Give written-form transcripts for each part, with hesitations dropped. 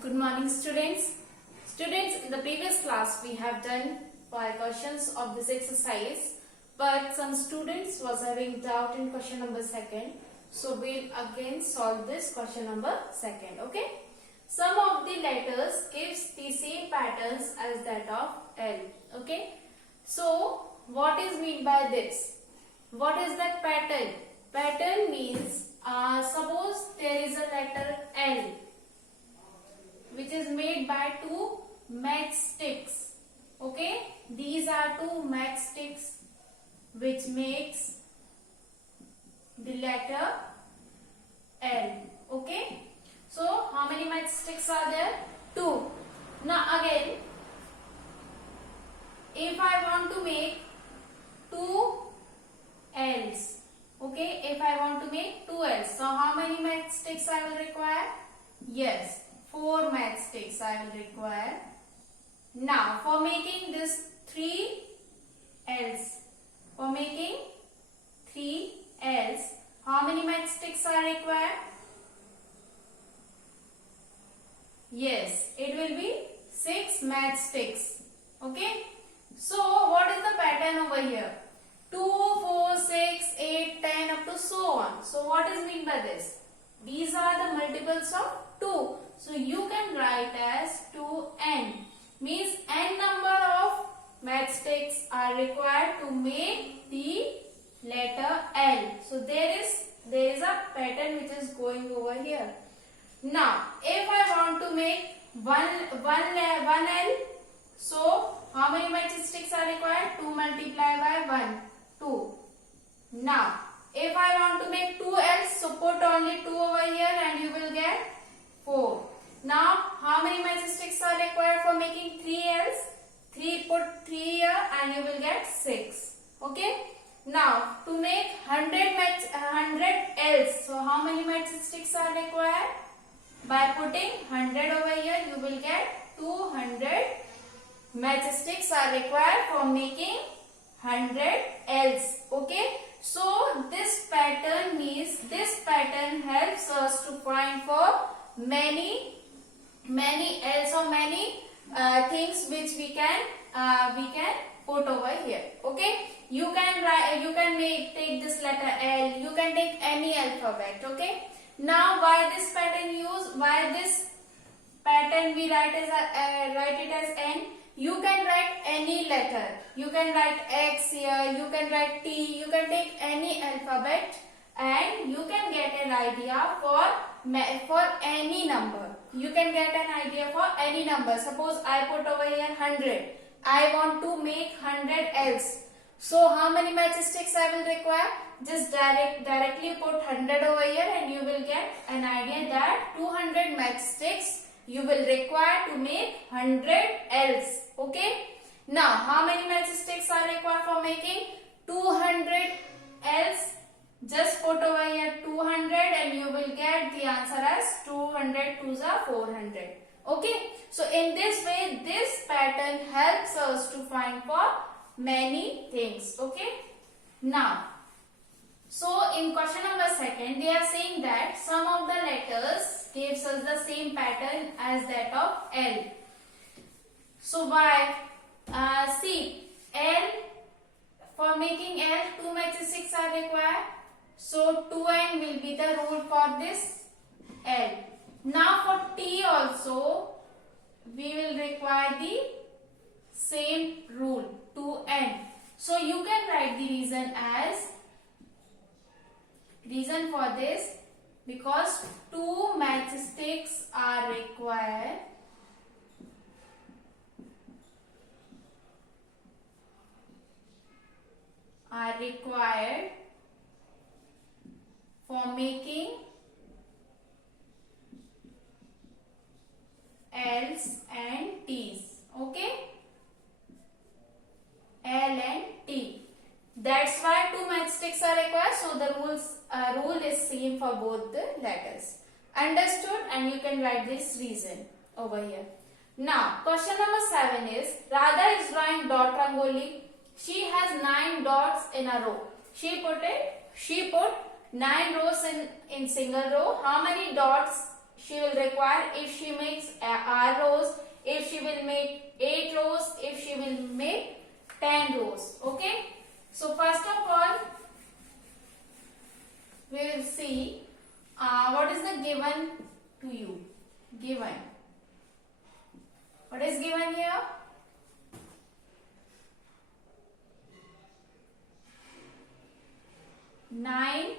Good morning, students. Students, in the previous class we have done 5 questions of this exercise, but some students was having doubt in question number 2nd. So we'll again solve this question number 2nd. Okay. Some of the letters gives the same patterns as that of L. Okay. So what is mean by this? What is that pattern? Pattern means suppose there is a letter L which is made by 2 matchsticks. Okay, these are 2 matchsticks which makes the letter L. Okay, so how many matchsticks are there? 2. Now again, if I want to make 2 L's, okay, if I want to make 2 L's, so how many matchsticks I will require? Yes, 4 matchsticks I will require. Now for making this 3 L's, for making 3 L's, how many matchsticks are required? Yes, it will be 6 matchsticks. Okay. So what is the pattern over here? 2, 4, 6, 8, 10 up to so on. So what is mean by this? These are the multiples of 2. So you can write as 2n. Means n number of matchsticks are required to make the letter L. So there is a pattern which is going over here. Now if I want to make one L, so how many matchsticks are required? 2 multiplied by 1, 2. Now if I want to make 2 L's, so put only 2 over here and you will get 4. Now how many matchsticks are required for making 3 L's? 3, put 3 here and you will get 6. Okay. Now to make 100 L's, so how many matchsticks are required? By putting 100 over here you will get 200 matchsticks are required for making 100 L's. Okay. So this pattern means this pattern helps us to find for many L's or many things which we can put over here. Okay. You can take this letter L. You can take any alphabet. Okay. Now why this pattern use? Why this pattern we write it as N? You can write any letter. You can write X here. You can write T. You can take any alphabet and you can get an idea for any number. You can get an idea for any number. Suppose I put over here 100. I want to make 100 L's. So how many matchsticks I will require? Just directly put 100 over here and you will get an idea that 200 matchsticks you will require to make 100 L's. Okay. Now how many matchsticks are required for making 200 L's? Just put over here 200 and you will get the answer as 200 2s are 400. Okay. So in this way this pattern helps us to find for many things. Okay. Now so in question number 2nd they are saying that some of the letters gives us the same pattern as that of L. So why? See, L, for making L 2 matchsticks are required. So 2n will be the rule for this L. Now for T also we will require the same rule 2n. So you can write the reason for this, because 2 matchsticks are required for making L's and T's. Okay, L and T. That's why 2 matchsticks are required. So the rule is same for both the letters. Understood? And you can write this reason over here. Now question number 7 is Radha is drawing dot rangoli. She has 9 dots in a row. She put 9 rows in single row. How many dots she will require if she makes r rows, if she will make 8 rows, if she will make 10 rows. Okay, so first of all we will see what is the given to you. Given, what is given here? Nine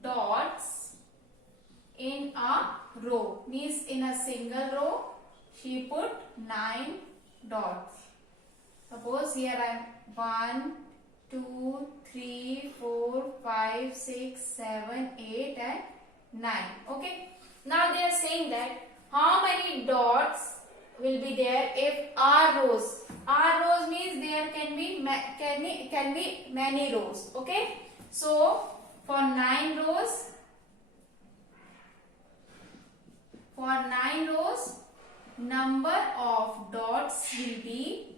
dots in a row, means in a single row she put 9 dots. Suppose here I am 1, 2, 3, 4, 5, 6, 7, 8 and 9. Okay. Now they are saying that how many dots will be there if r rows. R rows means there can be many rows. Okay. So for 9 rows, number of dots will be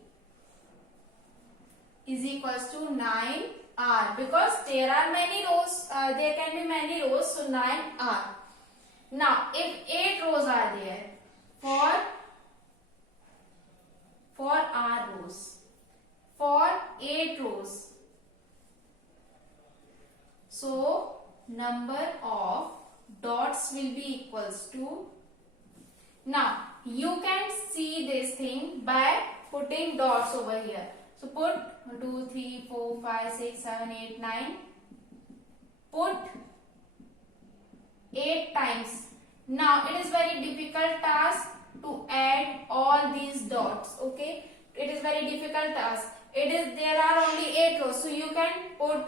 is equals to 9r, because there are many rows, there can be many rows, so 9r. Now if 8 rows are there for r rows, for 8 rows, so number of dots will be equals to, now you can see this thing by putting dots over here. So put 1, 2, 3, 4, 5, 6, 7, 8, 9. Put 8 times. Now it is very difficult task to add all these dots. Okay, it is very difficult task. There are only 8 rows, so you can put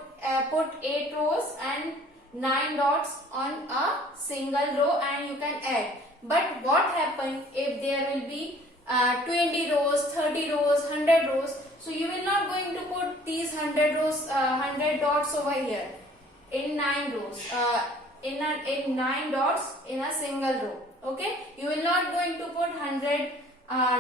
8 rows and 9 dots on a single row and you can add. But what happens if there will be 20 rows, 30 rows, 100 rows? So you will not going to put these 100 rows, 100 dots over here in 9 rows, in 9 dots in a single row. Okay, you will not going to put 100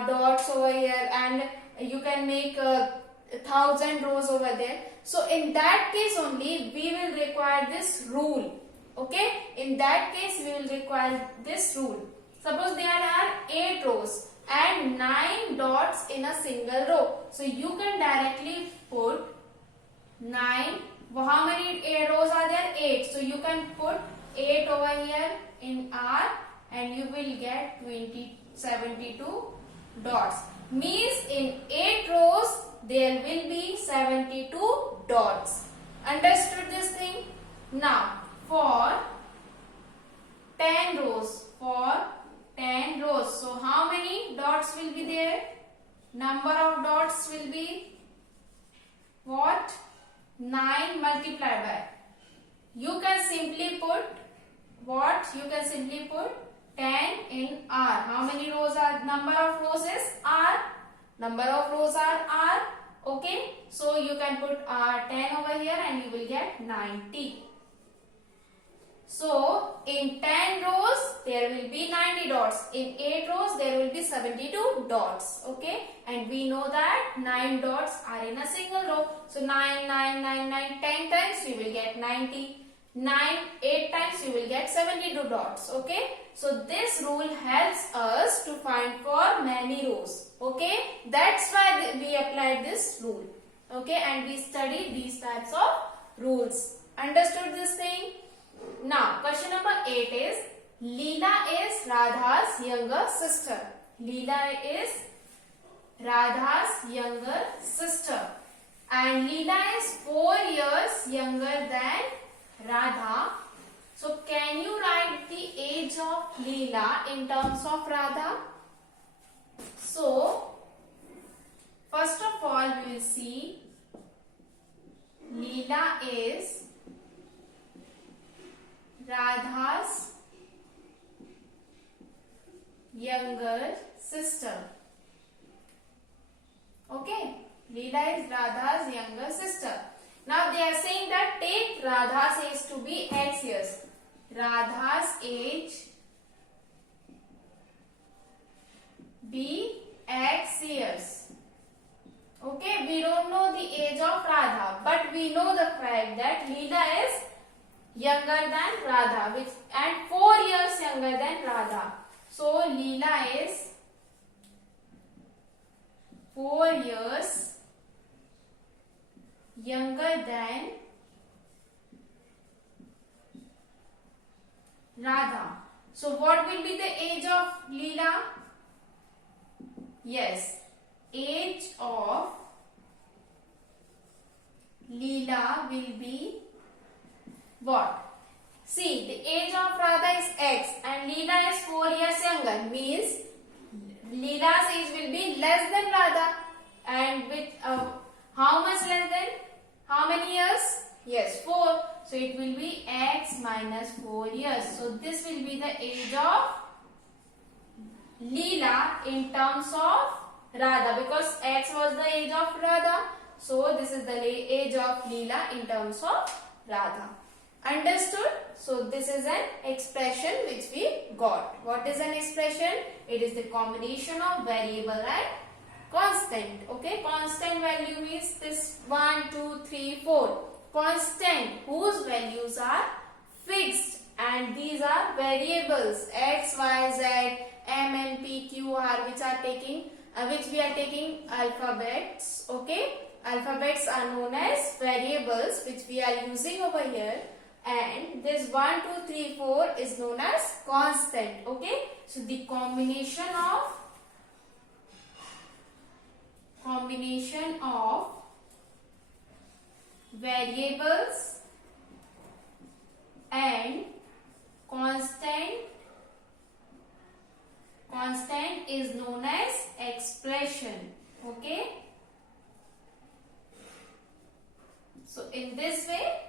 dots over here and you can make 1000 rows over there. So in that case only we will require this rule. Okay, in that case we will require this rule. Suppose there are 8 rows and 9 dots in a single row. So you can directly put 9. How many rows are there? 8. So you can put 8 over here in R and you will get 72 dots. Means in 8 rows there will be 72 dots. Understood this thing? Now for 10 rows. So how many dots will be there? Number of dots will be what? 9 multiplied by. You can simply put what? You can simply put 10 in R. How many rows are? Number of rows is R. Number of rows are R. Okay. So you can put 10 over here and you will get 90. So in 10 rows there will be 90 dots. In 8 rows there will be 72 dots. Okay, and we know that 9 dots are in a single row. So 9, 9, 9, 9, 10 times you will get 90. 9, 8 times you will get 72 dots. Okay, so this rule helps us to find for many rows. Okay, that's why we applied this rule. Okay, and we studied these types of rules. Understood this thing? Now, question number 8 is, Leela is Radha's younger sister. Leela is Radha's younger sister. And Leela is 4 years younger than Radha. So, can you write the age of Leela in terms of Radha? So, first of all, we will see Leela is Radha's younger sister. Okay, Leela is Radha's younger sister. Now they are saying that take Radha's age to be X years. Radha's age be X years. Okay, we don't know the age of Radha, but we know the fact that Leela is younger than Radha, and 4 years younger than Radha. So Leela is 4 years younger than Radha. So what will be the age of Leela? Yes, age of Leela will be what? See, the age of Radha is X and Leela is 4 years younger. Means Leela's age will be less than Radha. And with how much less than? How many years? Yes, 4. So it will be X minus 4 years. So this will be the age of Leela in terms of Radha, because X was the age of Radha. So this is the age of Leela in terms of Radha. Understood? So this is an expression which we got. What is an expression? It is the combination of variable and constant. Okay, constant value means this 1, 2, 3, 4. Constant whose values are fixed, and these are variables X, Y, Z, M, N, P, Q, R, which we are taking alphabets. Okay, alphabets are known as variables which we are using over here, and this 1, 2, 3, 4 is known as constant. Okay, so the combination of variables and constant is known as expression. Okay, so in this way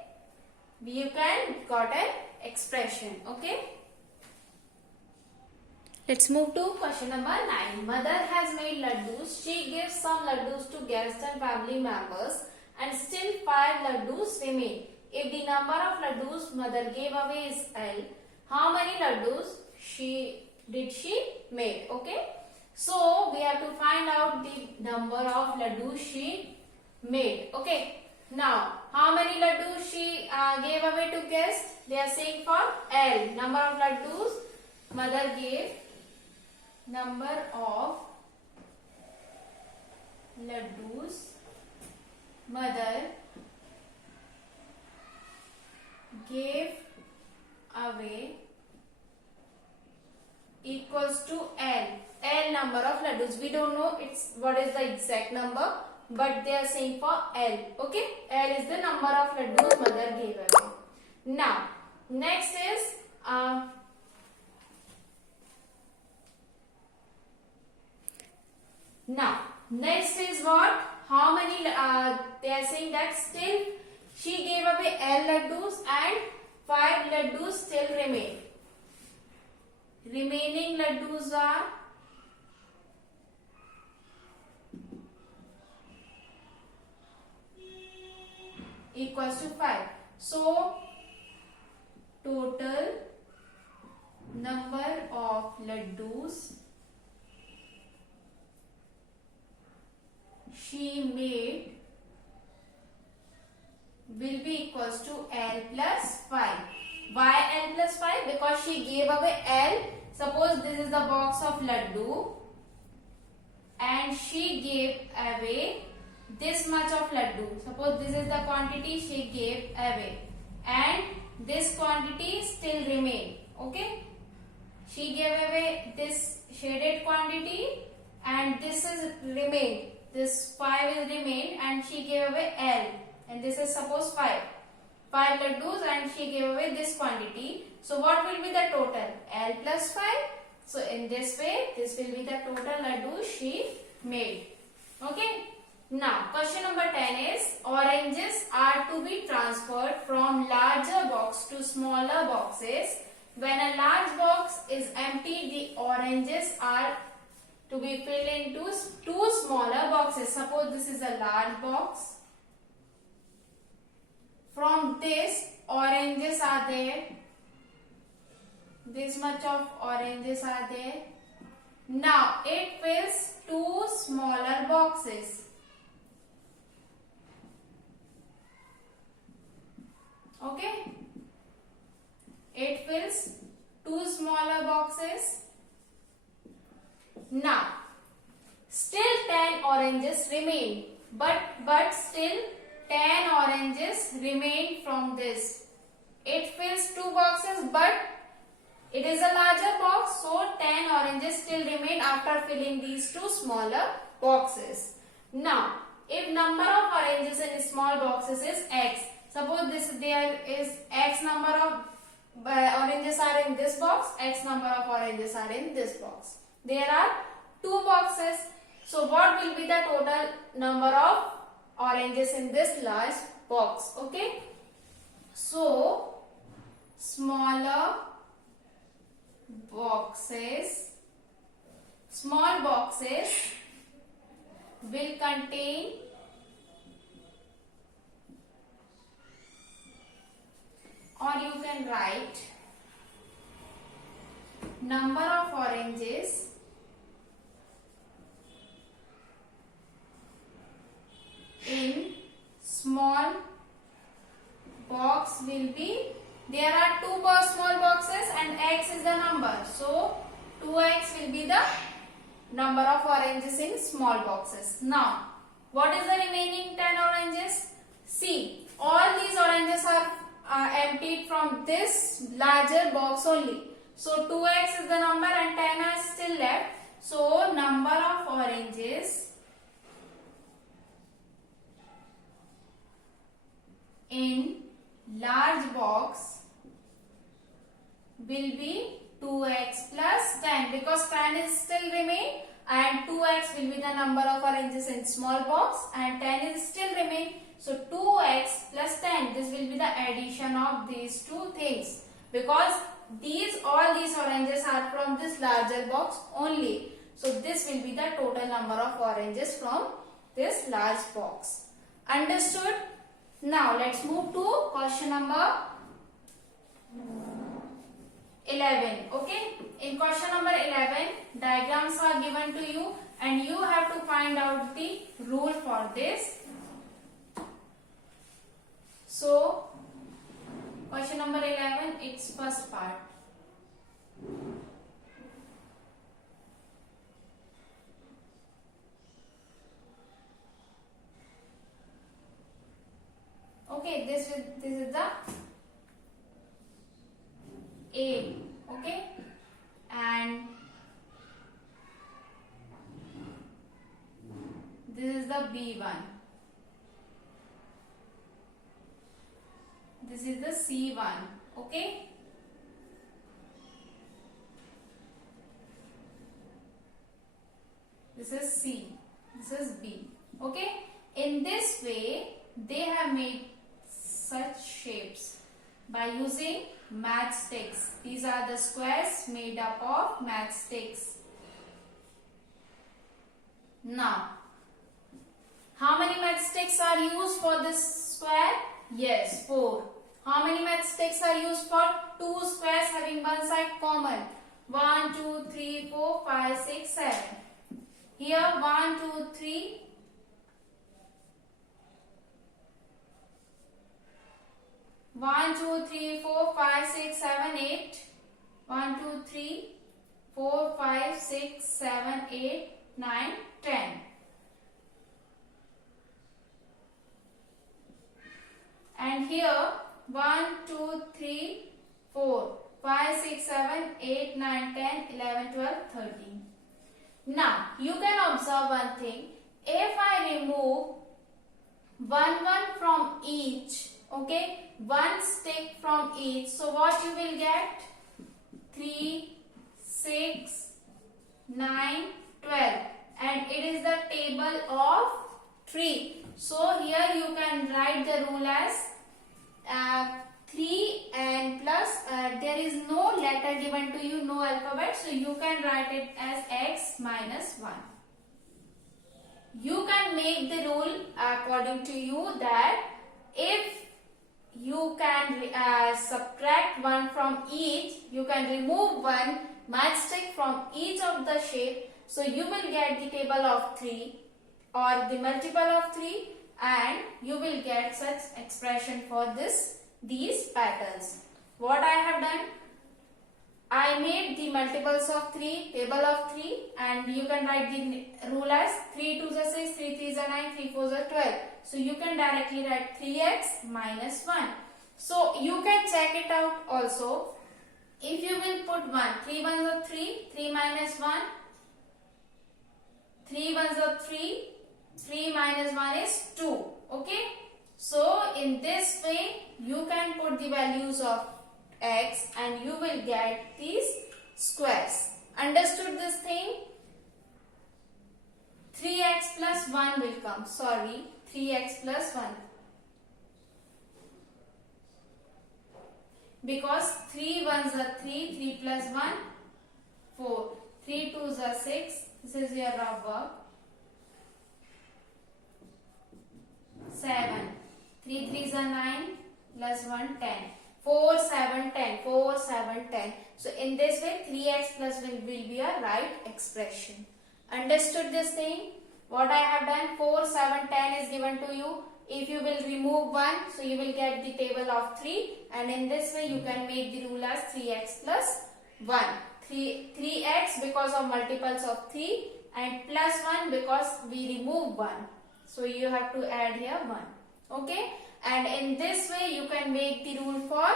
you can got an expression. Okay, let's move to question number 9. Mother has made laddus. She gives some laddus to guests and family members, and still 5 laddus remain. If the number of laddus mother gave away is L, how many laddus did she made? Okay, so we have to find out the number of laddus she made. Okay, now how many laddus she gave away to guests? They are saying for L, number of laddus mother gave. Number of laddus mother gave away equals to L. L number of laddus. We don't know what is the exact number, but they are saying for L. Okay, L is the number of laddus mother gave away. Now next is what? How many? They are saying that still she gave away L laddus and 5 laddus still remain. Remaining laddus are equals to 5. So total number of laddus she made will be equals to L plus 5. Why L plus 5? Because she gave away L. Suppose this is the box of laddu and she gave away this much of laddu. Suppose this is the quantity she gave away and this quantity still remain. Okay, she gave away this shaded quantity and this is remained. This 5 is remained and she gave away L, and this is suppose 5 laddus and she gave away this quantity. So what will be the total? L plus 5. So in this way this will be the total laddu she made. Okay. Now question number 10 is oranges are to be transferred from larger box to smaller boxes. When a large box is empty, the oranges are to be filled into 2 smaller boxes. Suppose this is a large box. From this oranges are there. This much of oranges are there. Now it fills 2 smaller boxes. Okay. it fills 2 smaller boxes. Now still 10 oranges remain, but still 10 oranges remain from this. It fills 2 boxes, but it is a larger box, so 10 oranges still remain after filling these 2 smaller boxes. Now if number of oranges in small boxes is x, suppose there is x number of oranges are in this box, x number of oranges are in this box. There are 2 boxes. So what will be the total number of oranges in this large box? Okay. So small boxes will contain or you can write number of oranges in small box will be, there are 2 small boxes and x is the number, so 2x will be the number of oranges in small boxes. Now what is the remaining 10 oranges? See, all these oranges are emptied from this larger box only, so 2x is the number and 10 are still left, so number of oranges in large box will be 2x plus 10, because 10 is still remain and 2x will be the number of oranges in small box and 10 is still remain, so 2x plus 10, this will be the addition of these two things, because all these oranges are from this larger box only, so this will be the total number of oranges from this large box. Understood? Now let's move to question number 11. Okay, in question number 11 diagrams are given to you and you have to find out the rule for this. So question number 11, its first part. Okay, this is the A, okay, and this is the B one, this is the C one, okay, this is C, this is B, okay. In this way they have made such shapes by using matchsticks. These are the squares made up of matchsticks. Now, how many matchsticks are used for this square? Yes, 4. How many matchsticks are used for 2 squares having one side common? 1, 2, 3, 4, 5, 6, 7. Here 1, 2, 3. 1, 2, 3, 4, 5, 6, 7, 8. 1, 2, 3, 4, 5, 6, 7, 8, 9, 10. And here 1, 2, 3, 4, 5, 6, 7, 8, 9, 10, 11, 12, 13. Now you can observe one thing. If I remove 1 from each, okay, 1 stick from each, so what you will get? 3, 6, 9, 12, and it is the table of 3. So here you can write the rule as 3 and plus there is no letter given to you, no alphabet, so you can write it as x minus 1. You can make the rule according to you that if you can subtract 1 from each, you can remove 1 matchstick from each of the shape, so you will get the table of 3 or the multiple of 3, and you will get such expression for these patterns. what I have done, I made the multiples of 3, table of 3, and you can write the rule as 3 2s are 6, 3 3s are 9, 3 4s are 12. So you can directly write 3x minus 1. So you can check it out also. If you will put 1, 3 1s are 3, 3 minus 1, 3 1s are 3, 3 minus 1 is 2. Okay. So in this way you can put the values of x and you will get these squares. Understood this thing? 3x plus 1 will come. Sorry, 3x plus 1. Because 3 1s are 3, 3 plus 1, 4. 3 2s are 6. This is your rough work. 7. 3 3s are 9 plus 1, 10. 4 7 10. 4 7 10. So in this way 3x plus 1 will be a right expression. Understood this thing? What I have done, 4 7 10 is given to you. If you will remove 1, so you will get the table of 3, and in this way you can make the rule as 3x plus 1. 3x because of multiples of 3 and plus 1 because we remove 1. So you have to add here 1. Okay? And in this way you can make the rule for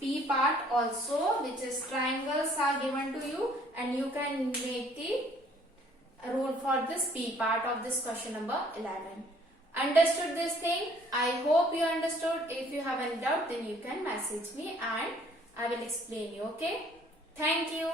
B part also, which is triangles are given to you, and you can make the rule for this B part of this question number 11. Understood this thing? I hope you understood. If you have any doubt, then you can message me and I will explain you. Okay? Thank you.